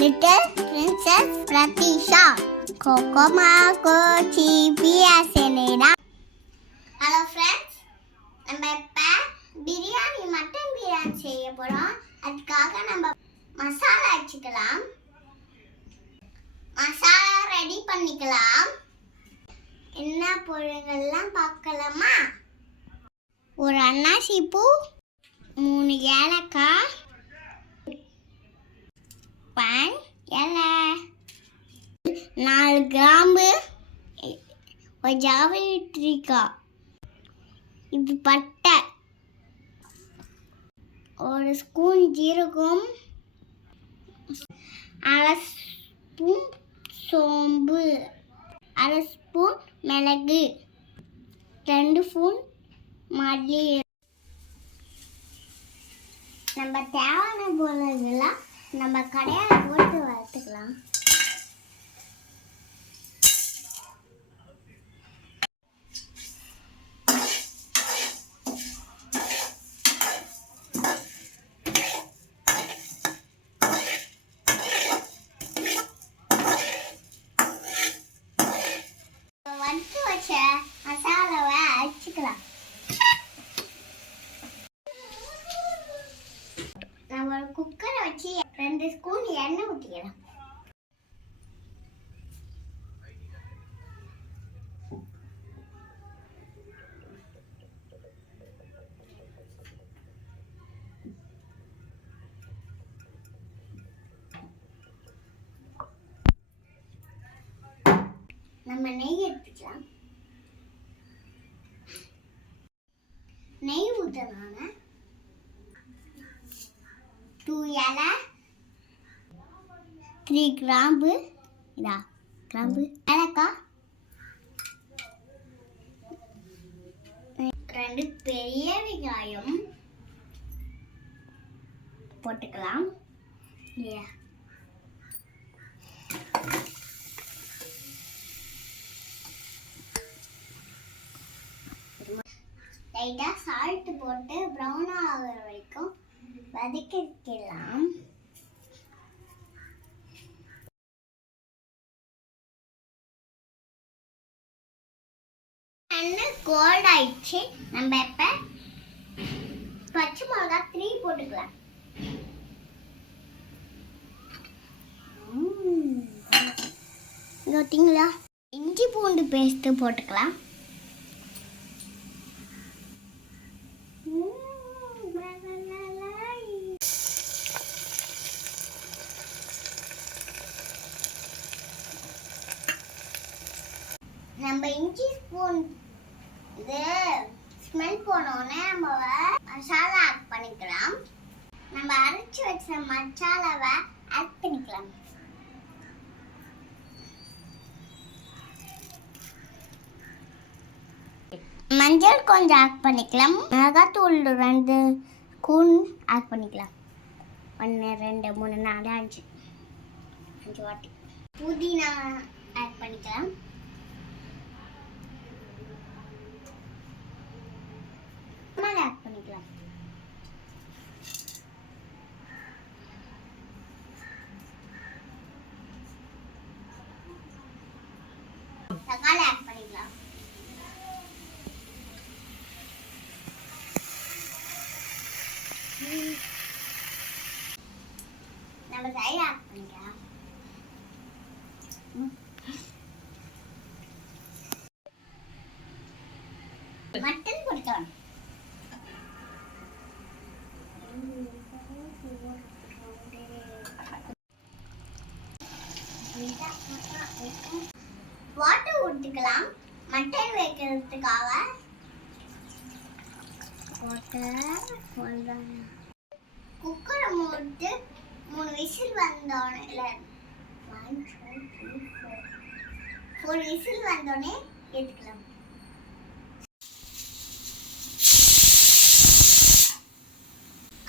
Little Princess Pratisha Kokoma Kochi Pia Seneda. Hello friends, நம்ம இப்ப biryani mutton biryani செய்ய போறோம். அதுக்காக நம்ம மசாலா அரைச்சுக்கலாம். மசாலா ரெடி பண்ணிக்கலாம். என்ன பொருட்கள்லாம் பார்க்கலாமா? ஒரு அன்னாசி பூ, 3 ஏலக்காய், பான் இலை, 4 கிராம்பு, ஒரு ஜாவித்ரிக்கா, இது பட்டை, ஒரு ஸ்பூன் ஜீரகம், 1/2 ஸ்பூன் சோம்பு, 1/2 ஸ்பூன் மிளகு, 2 ஸ்பூன் மல்லி. நம்ம தேவையான பொருள்கள்லாம் நம்ம கடையால போட்டு வறுத்துக்கலாம். வறுத்து வச்ச மசாலாவை அரைச்சிக்கலாம். நம்ம ஒரு குக்கரை வச்சு 2 ஸ்பூன் எண்ணெய் ஊற்றிக்கலாம். நம்ம நெய் எடுத்துக்கலாம். நெய் ஊற்றனால 2 இலை, 3 கிராம்பு, கிராம்பு, ஏலக்காய், 2 பெரிய வெங்காயம் போட்டுக்கலாம். லைட்டாக சால்ட் போட்டு ப்ரௌன் ஆகிற வரைக்கும் வதக்கிக்கலாம். எண்ணெய் கோல்ட் ஆயிடுச்சு. நம்ம இப்ப பச்சை மிளகா 3 போட்டுக்கலாம். பார்த்தீங்களா? இஞ்சி பூண்டு பேஸ்ட் போட்டுக்கலாம். நம்ம இஞ்சி ஸ்பூன் இது ஸ்மெல் போனோடனே நம்ம மசாலா ஆட் பண்ணிக்கலாம். நம்ம அரைச்சி வச்ச மசாலாவை ஆட் பண்ணிக்கலாம். மஞ்சள் கொஞ்சம் ஆட் பண்ணிக்கலாம். மிளகாத்தூள் 2 ஸ்பூன் ஆட் பண்ணிக்கலாம். 1 2 3 4 5 வாட்டி. புதினா ஆட் பண்ணிக்கலாம். ஆட் பண்ணிக்கலாம். தக்காளி ஆட் பண்ணிக்கலாம். நம்ம தயிர் ஆட் பண்ணிக்கலாம். மட்டன் போட்டுக்கலாம். வாட்டர் ஊற்றிக்கலாம். மட்டன் வைக்கிறதுக்காக குக்கரை மூடி 3 விசில் வந்தோடனே 4 விசில் வந்தோடனே எடுத்துக்கலாம்.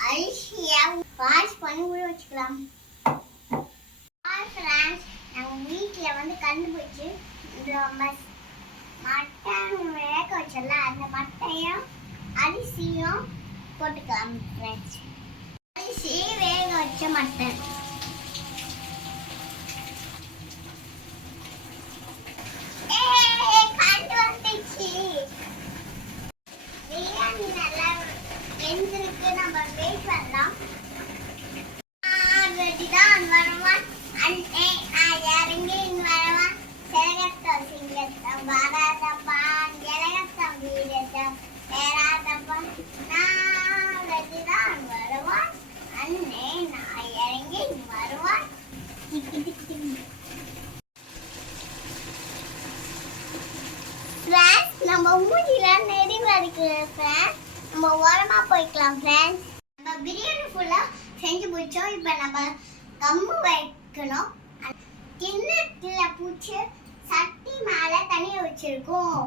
அரிசியை வாஷ் பண்ணி ஊற வச்சுக்கலாம். நாங்கள் வீட்டில் கண்டுபிடிச்சு மட்டன் வேக வச்சல அந்த மட்டையும் அரிசியும் போட்டுக்கலாம். அரிசி வேக வச்ச மட்டன் அண்ணே நான் இறங்கி வரவா செலகத்தம் சிங்கத்தம் வராதப்பா ஜலகத்தம் வீரத்தம் ஏறாதப்பா நான் வருவான் அண்ணே நான் இறங்கி வருவான் ஃப்ரெண்ட்ஸ் நம்ம மூஞ்சில நெடிவா இருக்கு ஃப்ரெண்ட்ஸ் நம்ம ஓரமா போய்க்கலாம் ஃப்ரெண்ட்ஸ் நம்ம பிரியாணி ஃபுல்லா செஞ்சு முடிச்சோம் இப்போ நம்ம கம்மு வைக்கணும் கிண்ணத்துல பூச்சி சட்டி மேல தனியா வச்சிருக்கோம்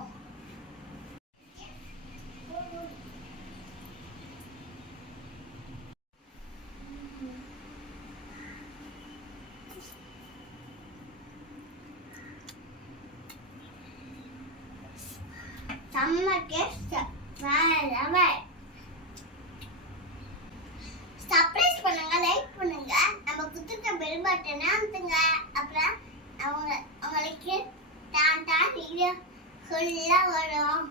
சர்ப்ரைஸ் பண்ணுங்க லைக் பண்ணுங்க நம்ம குத்துட்ட பெல் பட்டனை அமுத்துங்க அப்புறம் உங்களுக்கு வீடியோ ஃபுல்லா வரும்